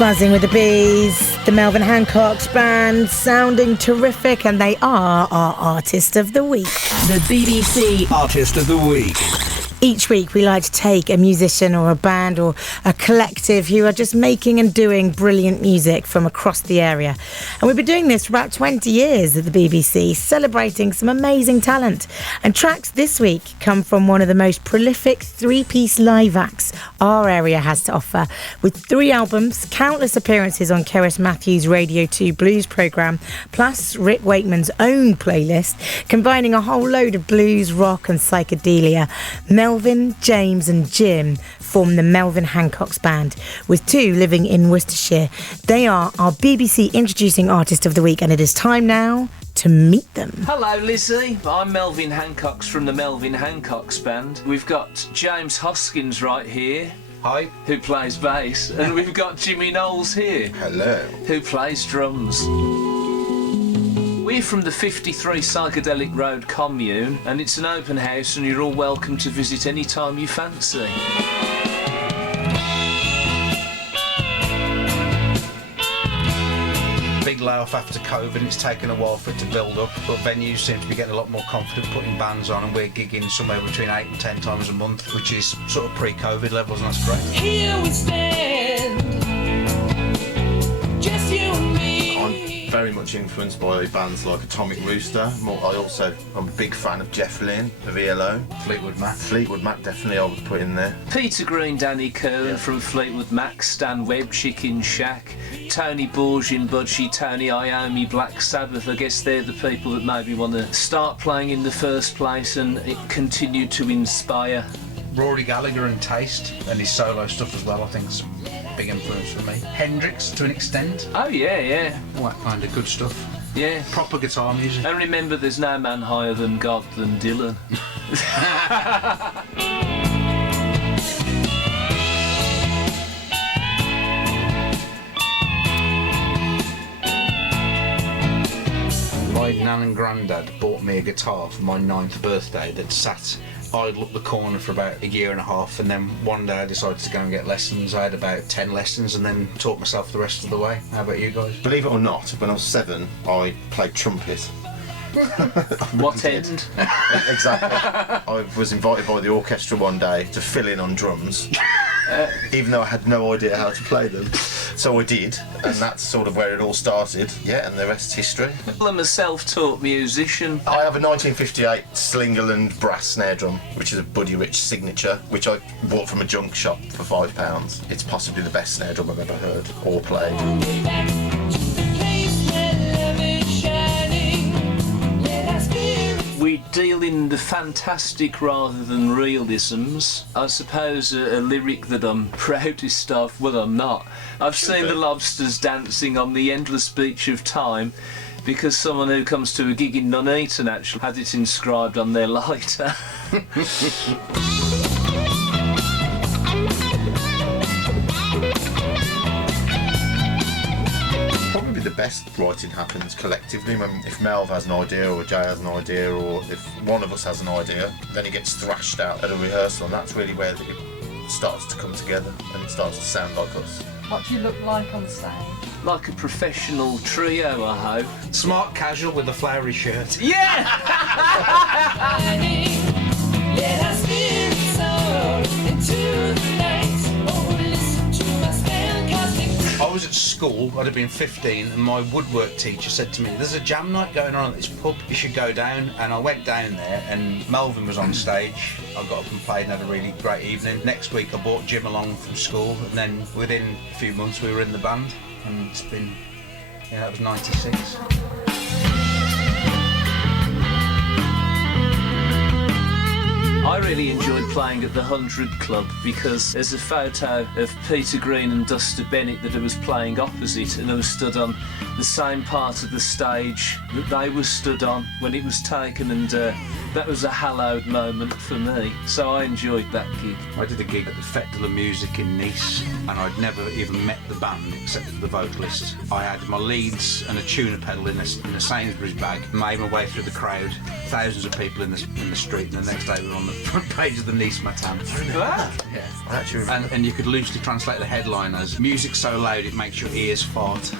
Buzzing with the bees, the Melvin Hancock's band, sounding terrific, and they are our Artist of the Week. The BBC Artist of the Week. Each week we like to take a musician or a band or a collective who are just making and doing brilliant music from across the area. And we've been doing this for about 20 years at the BBC, celebrating some amazing talent. And tracks this week come from one of the most prolific three-piece live acts our area has to offer, with 3 albums, countless appearances on Cerys Matthews' Radio 2 Blues programme, plus Rick Wakeman's own playlist, combining a whole load of blues, rock and psychedelia. Melvin, James and Jim form the Melvin Hancock's band, with 2 living in Worcestershire. They are our BBC Introducing Artist of the Week, and it is time now to meet them. Hello Lizzie, I'm Melvin Hancock's from the Melvin Hancock's band. We've got James Hoskins right here. Hi. Who plays bass, and we've got Jimmy Knowles here. Hello. Who plays drums. We're from the 53 Psychedelic Road commune, and it's an open house and you're all welcome to visit any time you fancy. Big layoff after COVID, it's taken a while for it to build up, but venues seem to be getting a lot more confident putting bands on, and we're gigging somewhere between 8 and 10 times a month, which is sort of pre-COVID levels, and that's great. Here we stand, just you and me. I'm very much influenced by bands like Atomic Rooster. I'm a big fan of Jeff Lynne, of ELO. Fleetwood Mac. Fleetwood Mac, definitely I would put in there. Peter Green, Danny Kern from Fleetwood Mac, Stan Webb, Chicken Shack, Tony Borgin, Budgie, Tony Iommi, Black Sabbath. I guess they're the people that maybe want to start playing in the first place and it continue to inspire. Rory Gallagher and Taste, and his solo stuff as well, I think is a big influence for me. Hendrix to an extent. Oh yeah. All that kind of good stuff. Yeah. Proper guitar music. And remember, there's no man higher than God than Dylan. My nan and granddad bought me a guitar for my 9th birthday that sat idle up the corner for about a year and a half, and then one day I decided to go and get lessons. I had about 10 lessons and then taught myself the rest of the way. How about you guys? Believe it or not, when I was 7, I played trumpet. What end? Exactly. I was invited by the orchestra one day to fill in on drums, even though I had no idea how to play them. So I did, and that's sort of where it all started. Yeah, and the rest's history. I'm a self-taught musician. I have a 1958 Slingerland brass snare drum, which is a Buddy Rich signature, which I bought from a junk shop for £5. It's possibly the best snare drum I've ever heard or played. We deal in the fantastic rather than realisms. I suppose a lyric that I'm proudest of, well I'm not. I've seen the lobsters dancing on the endless beach of time because someone who comes to a gig in Nuneaton actually had it inscribed on their lighter. Probably the best writing happens collectively. If Melv has an idea or Jay has an idea, or if one of us has an idea, then it gets thrashed out at a rehearsal, and that's really where it starts to come together and it starts to sound like us. What do you look like on stage? Like a professional trio, I hope. Smart casual with a flowery shirt. Yeah! Let our spirits soar into the night. Oh, listen to my spell casting. I was at school, I'd have been 15, and my woodwork teacher said to me, there's a jam night going on at this pub, you should go down. And I went down there, and Melvin was on stage. I got up and played and had a really great evening. Next week I brought Jim along from school, and then within a few months we were in the band, and it's been, that was 96. I really enjoyed playing at the 100 Club because there's a photo of Peter Green and Duster Bennett that I was playing opposite, and I was stood on the same part of the stage that they were stood on when it was taken, and that was a hallowed moment for me, so I enjoyed that gig. I did a gig at the Fête de la Musique in Nice, and I'd never even met the band except for the vocalist. I had my leads and a tuner pedal in a Sainsbury's bag, made my way through the crowd, thousands of people in the street, and the next day we were on the front page of the Nice Matin. Ah, Yeah. I actually remember. And you could loosely translate the headline as "Music so loud it makes your ears fart."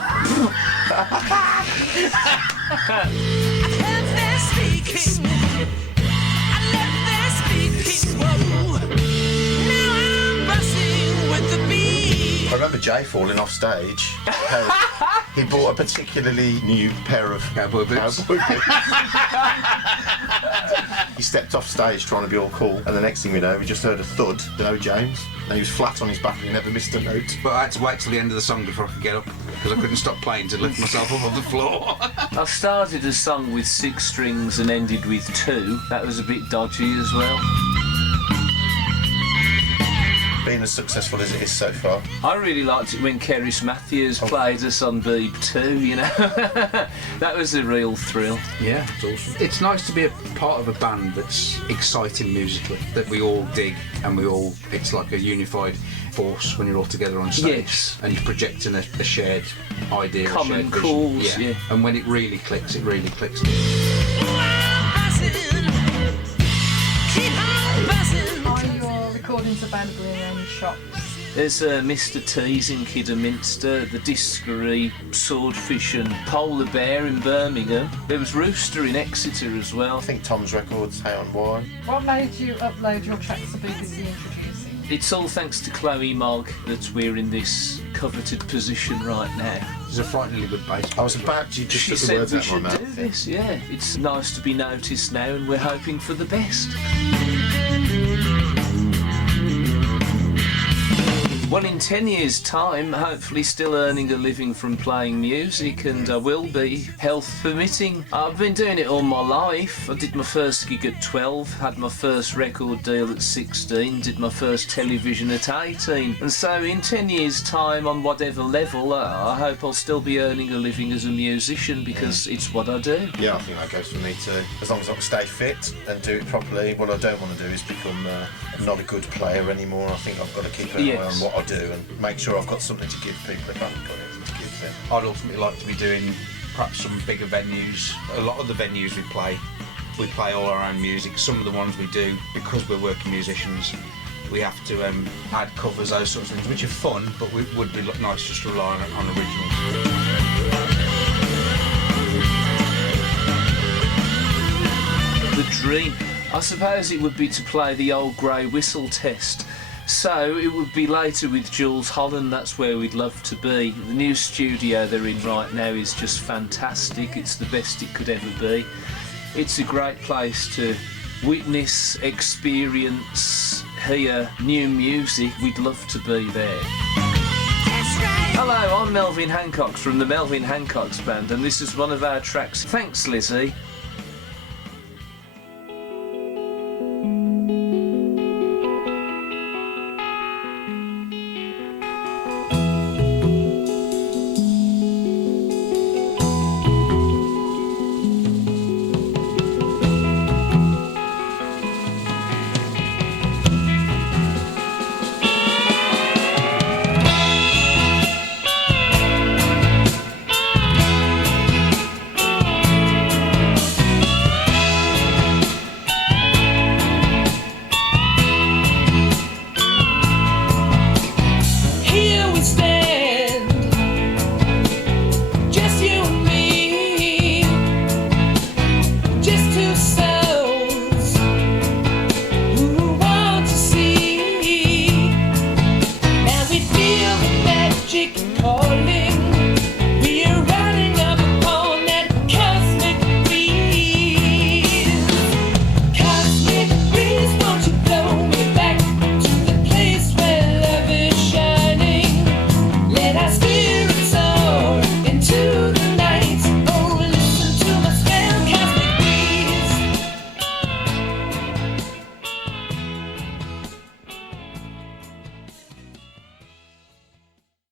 I remember Jay falling off stage. He bought a particularly new pair of Cowboy boots. cowboy boots. He stepped off stage trying to be all cool, and the next thing we know, we just heard a thud. No James. And he was flat on his back and he never missed a note. But I had to wait till the end of the song before I could get up because I couldn't stop playing to lift myself up off the floor. I started a song with 6 strings and ended with 2. That was a bit dodgy as well. Being as successful as it is so far. I really liked it when Keris Matthews played us on Beeb 2, you know. That was a real thrill. Yeah, it's awesome. It's nice to be a part of a band that's exciting musically, that we all dig and it's like a unified force when you're all together on stage. Yes. And you're projecting a shared idea, Common a shared vision. cause, yeah. And when it really clicks, it really clicks. Are your recordings available in any shops? There's Mr. T's in Kidderminster, the Discovery, Swordfish and Polar Bear in Birmingham. There was Rooster in Exeter as well. I think Tom's Records, Hey on Why. What made you upload your tracks to BBC Introducing? It's all thanks to Chloe Mogg that we're in this coveted position right now. It's a frighteningly good bass. I was about to just She took the said words we out of my should mouth. do this, yeah. It's nice to be noticed now and we're hoping for the best. Well, in 10 years' time, hopefully still earning a living from playing music, and I will be, health permitting. I've been doing it all my life. I did my first gig at 12, had my first record deal at 16, did my first television at 18. And so in 10 years' time, on whatever level, I hope I'll still be earning a living as a musician, because it's what I do. Yeah, I think that goes for me too. As long as I can stay fit and do it properly. What I don't want to do is become not a good player anymore. I think I've got to keep an eye on what I do and make sure I've got something to give people if I haven't got anything to give them. I'd ultimately like to be doing perhaps some bigger venues. A lot of the venues we play all our own music. Some of the ones we do, because we're working musicians, we have to add covers, those sorts of things, which are fun, but it would be nice just to rely on originals. The dream. I suppose it would be to play the old grey whistle test. So it would be later with Jules Holland, that's where we'd love to be. The new studio they're in right now is just fantastic, it's the best it could ever be. It's a great place to witness, experience, hear new music. We'd love to be there. Hello, I'm Melvin Hancock from the Melvin Hancocks Band, and this is one of our tracks. Thanks, Lizzie. Magic